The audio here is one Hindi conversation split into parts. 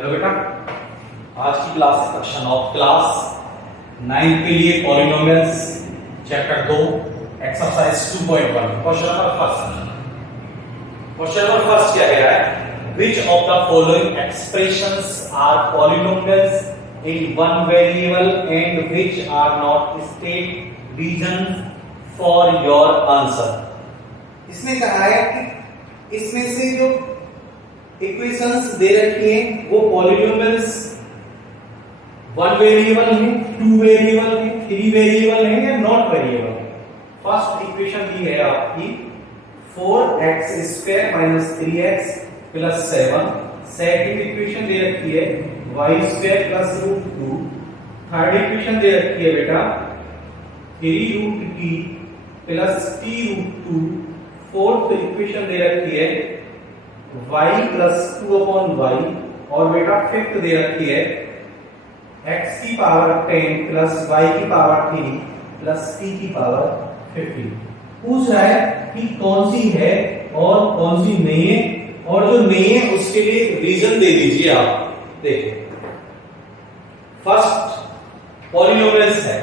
हेलो बेटा, आज की क्लास सेक्शन ऑफ क्लास 9 के लिए polynomials chapter 2 exercise 2.1 question number first क्या कह रहा है? Which of the following expressions are polynomials in one variable and which are not state reason for your answer. इसने कहा है कि इसमें से जो इक्वेशंस दे रखी है वो पॉलिनोमियल्स वन वेरिएबल है, टू वेरिएबल है, थ्री वेरिएबल है या नॉट वेरिएबल है। फर्स्ट इक्वेशन दी है आपकी 4x² - 3x + 7। सेकंड इक्वेशन दे रखी है y² + √2। थर्ड इक्वेशन दे रखी है बेटा 3√t + t√2। फोर्थ इक्वेशन दे रखी है y + 2/y और बेटा फिफ्थ दे रखी है x की पावर 10 + y की पावर 3 + t की पावर 15। पूछ रहा है कि कौन सी है और कौन सी नहीं है, और जो नहीं है उसके लिए रीजन दे दीजिए आप। देखो, फर्स्ट पॉलिनोमियल्स है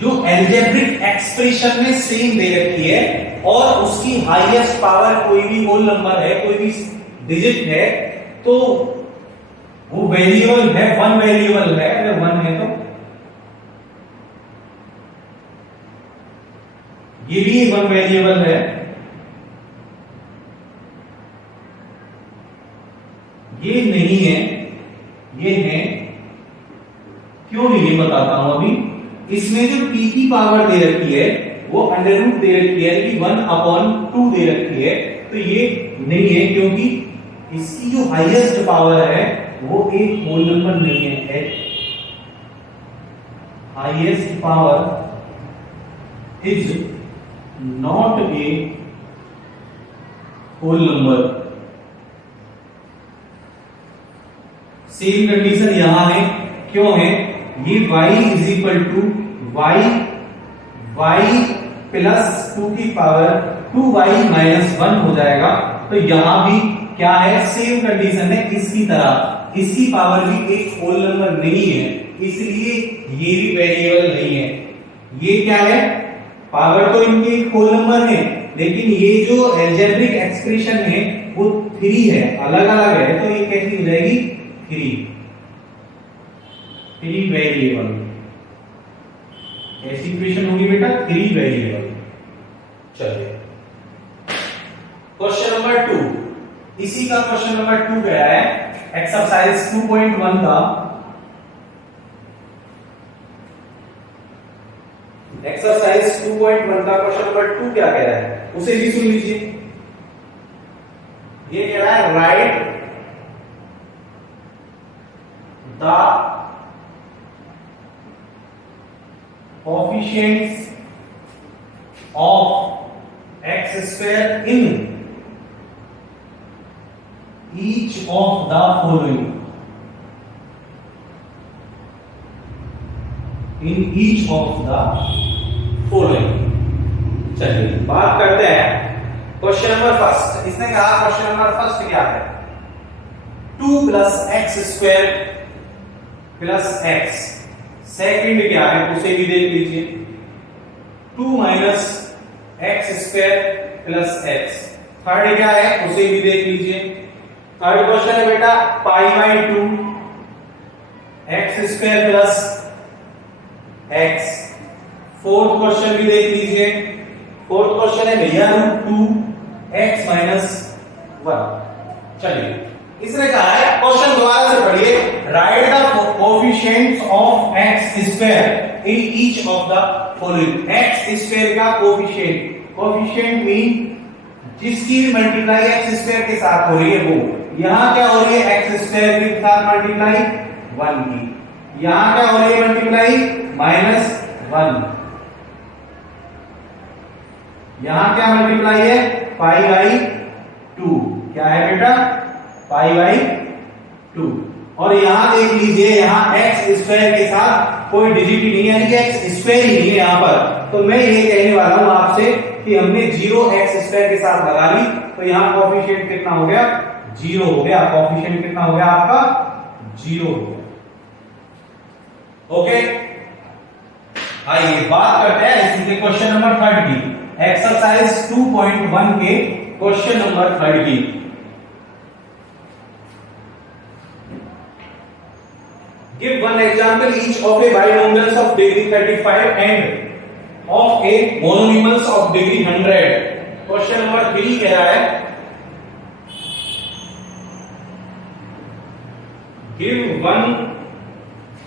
जो अलजेब्रिक एक्सप्रेशन में सेम दे रखी है और उसकी हाईएस्ट पावर कोई भी होल नंबर है, कोई भी डिजिट है, तो वो वेरिएबल है, वन वेरिएबल है। अगर वन है तो ये भी वन वेरिएबल है, ये नहीं है, ये है। क्यों नहीं ये बताता हूं अभी। इसमें जो t की पावर दे रखी है वो अंडर रूट दे रखी है, यानी 1/2 दे रखी है, तो ये नहीं है क्योंकि इसकी जो हाईएस्ट पावर है वो एक होल नंबर नहीं है। Highest power is not a whole number. Same condition यहां है। क्यों है? ये y = y + 2 की पावर 2y - 1 हो जाएगा। तो यहां भी क्या है? सेम कंडीशन है इसकी तरह। इसकी पावर भी एक होल नंबर नहीं है, इसलिए ये भी वेरिएबल नहीं है। ये क्या है? पावर तो इनकी एक होल नंबर है, लेकिन ये जो अलजेब्रिक एक्सप्रेशन है वो 3 है, अलग अलग है, तो ये कैसी हो जाएगी? 3 वेरिएबल। ऐसी इक्वेशन होगी बेटा 3 वेरिएबल। चलिए क्वेश्चन नंबर 2, इसी का क्वेश्चन नंबर 2 गया है एक्सरसाइज 2.1 का। एक्सरसाइज 2.1 का क्वेश्चन नंबर 2 क्या कह रहा है उसे भी सुन लीजिए। ये कह रहा है write the coefficients of x² in each of the following. In each of the following. चलिए बात करते हैं क्वेश्चन नंबर फर्स्ट। इसने कहा क्वेश्चन नंबर फर्स्ट क्या है? 2 + x² + x। सेकंड क्या है उसे भी देख लीजिए, 2 - x² + x। थर्ड क्या है उसे भी देख लीजिए। थर्ड क्वेश्चन है बेटा π/2 x² + x। फोर्थ क्वेश्चन भी देख लीजिए। फोर्थ क्वेश्चन है भैया √2 x - 1। चलिए इसने कहा है, क्वेश्चन दोबारा से पढ़िए, right the coefficients of x² in each of the following. x² का कोएफिशिएंट मीन जिसकी मल्टीप्लाई x² के साथ हो रही है वो। यहां क्या हो रही है? x² के साथ मल्टीप्लाई 1 की। यहां क्या हो रही है? मल्टीप्लाई -1। यहां क्या मल्टीप्लाई है? π/2। क्या है बेटा? π/2। और यहां देख लीजिए, यहां x² के साथ कोई डिजिट ही नहीं है, यानी कि x² ही नहीं है यहां पर। तो मैं ये कहने वाला हूं आपसे कि हमने 0 x² के साथ लगा ली, तो यहां कोएफिशिएंट कितना हो गया? जीरो हो गया, कोएफिशिएंट कितना हो गया आपका, जीरो हो गया। ओके, आइए बात करते हैं इसी के क्वेश्चन नंबर 3 की, एक्सरसाइज 2.1 के क्वेश्चन नंबर 3 की। Give one example each of a binomials of degree 35 and of a monomials of degree 100। Question number 3 कह रहा है give one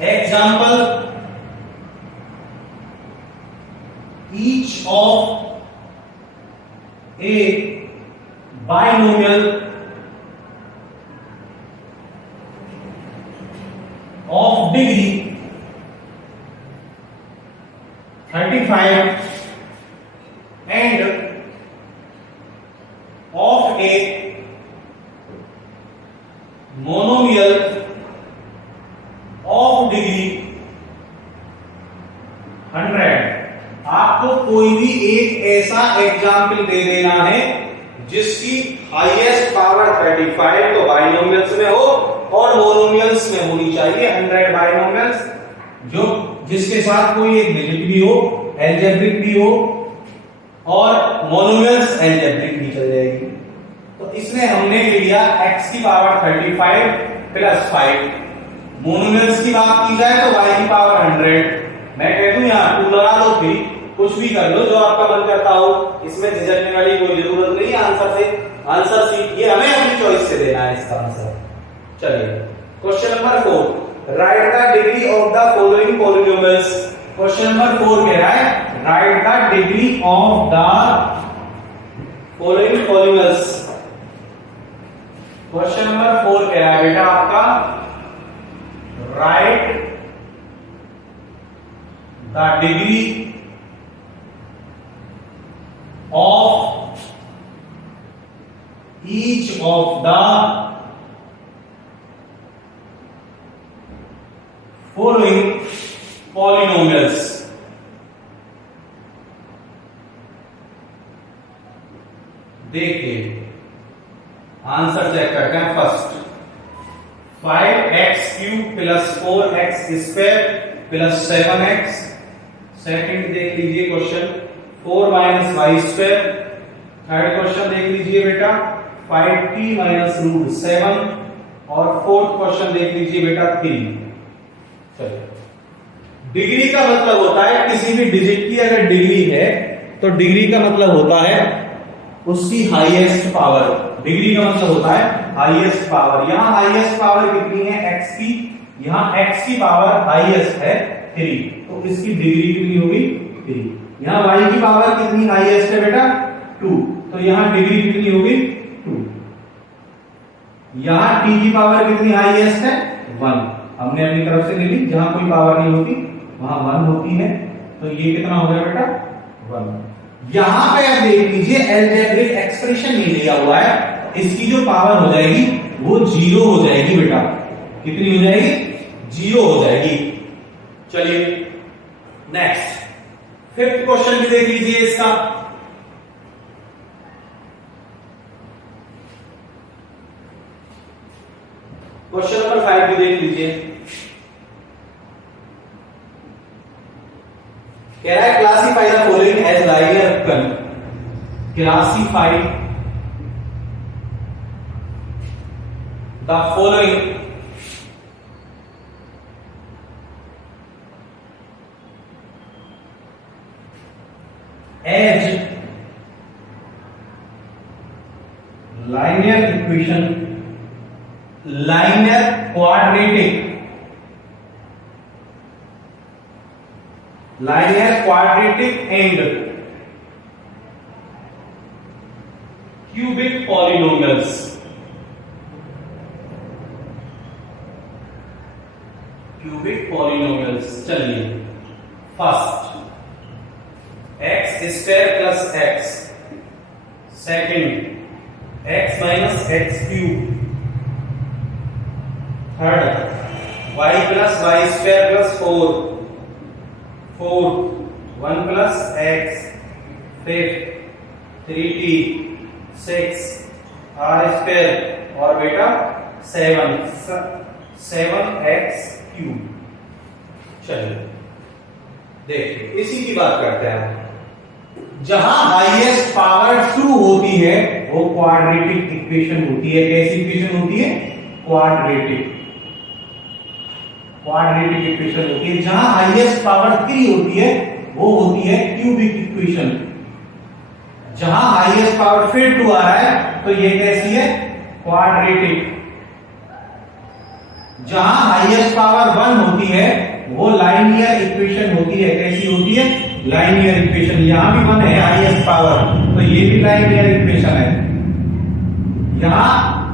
example each of a binomial of degree 35 and of a monomial of degree 100। आपको कोई भी एक ऐसा एग्जाम्पल दे देना है जिसकी हाईएस्ट पावर 35 तो बाइनोमियल्स में हो और मोनोमियल्स में होनी चाहिए 100 बाइनोमियल्स, जो जिसके साथ कोई एक डिजिट भी हो, एल्जेब्रिक भी हो और मोनोमियल्स एल्जेब्रिक भी चल जाएगी। तो इसमें हमने लिया x की पावर 35 प्लस 5, मोनोमियल्स की बात की जाए तो y की पावर 100। मैं कह दूं यहां 2 लगा दो, फिर कुछ भी कर लो जो आपका मन करता हो, इसमें झिझकने वाली कोई जरूरत नहीं है। आंसर से आंसर सीखिए, हमें अपनी चॉइस से देना है इसका आंसर। चलिए question number 4, write the degree of the following polynomials. Question number 4 कह रहा है write the degree of the following polynomials. Question number 4 कह रहा है बेटा आपका write the degree of each of the following polynomials। देखिए आंसर चेक करते हैं। First 5x³ plus 4x square plus 7x। Second देख लीजिए question 4 minus Y square. Third question देख लीजिए बेटा 5t माइनस रूट 7 और फोर्थ क्वेश्चन देख लीजिए बेटा 3। चलिए, डिग्री का मतलब होता है किसी भी डिजिट की अगर डिग्री है तो डिग्री का मतलब होता है उसकी हाईएस्ट पावर। डिग्री का मतलब होता है हाईएस्ट पावर। यहां हाईएस्ट पावर कितनी है x की, यहां x की पावर हाईएस्ट है 3, तो इसकी डिग्री कितनी होगी 3। यहां y की पावर कितनी हाईएस्ट है बेटा 2, तो यहां डिग्री कितनी होगी 2। यहां t की पावर कितनी हाईएस्ट है 1, हमने अपनी तरफ से ले ली, जहां कोई पावर नहीं होती वहां 1 होती है, तो ये कितना हो गया बेटा 1। यहां पे आप देख लीजिए एल्जेब्रिक एक्सप्रेशन नहीं दिया हुआ है, इसकी जो पावर हो जाएगी वो 0 हो जाएगी बेटा। कितनी हो जाएगी 0 हो जाएगी। चलिए नेक्स्ट फिफ्थ क्वेश्चन भी देख लीजिए इसका। क्वेश्चन नंबर 5 भी देख लीजिए। कह रहा है classify the following as linear कन। Classify the following as linear equation, linear quadratic, linear quadratic and cubic polynomials। cubic polynomials। चलिए first x square plus x, second x minus x³, third y plus y square plus 4, fourth 1 plus x, fifth 3t, six R square और बेटा 7x क्यूब। चलिए देखिए इसी की बात करते हैं। जहां हाईएस्ट पावर ट्रू होती है वो क्वाड्रेटिक इक्वेशन होती है। कैसी इक्वेशन होती है? क्वाड्रेटिक इक्वेशन होती है। जहां हाईएस्ट पावर 3 होती है वो होती है क्यूबिक इक्वेशन। जहां हाईएस्ट पावर फिर 2 आ रहा है तो ये कैसी है? क्वाड्रेटिक। जहां हाईएस्ट पावर 1 होती है वो लाइनियर इक्वेशन होती है। कैसी होती है? Linear equation. यहां भी 1 है हाईएस्ट पावर, तो ये भी लाइनियर इक्वेशन है। यहां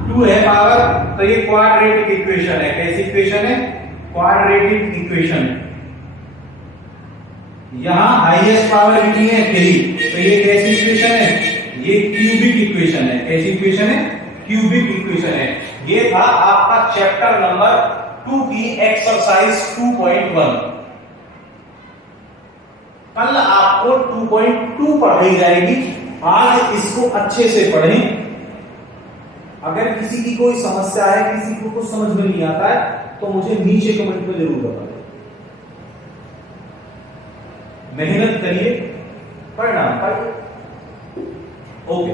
2 है पावर, तो ये क्वाड्रेटिक इक्वेशन है। कैसी इक्वेशन है? Quadratic equation. यहां हाईएस्ट पावर कितनी है? 3, तो ये कैसी इक्वेशन है? ये क्यूबिक इक्वेशन है। कैसी इक्वेशन है? क्यूबिक इक्वेशन है। ये था आपका चैप्टर नंबर 2 की एक्सरसाइज 2.1। कल आपको 2.2 पढ़ाई जाएगी। आज इसको अच्छे से पढ़ें। अगर किसी की कोई समस्या है, किसी को कुछ समझ में नहीं आता है, तो मुझे नीचे कमेंट में जरूर बताएं। मेहनत करिए, परिणाम पाइए। ओके।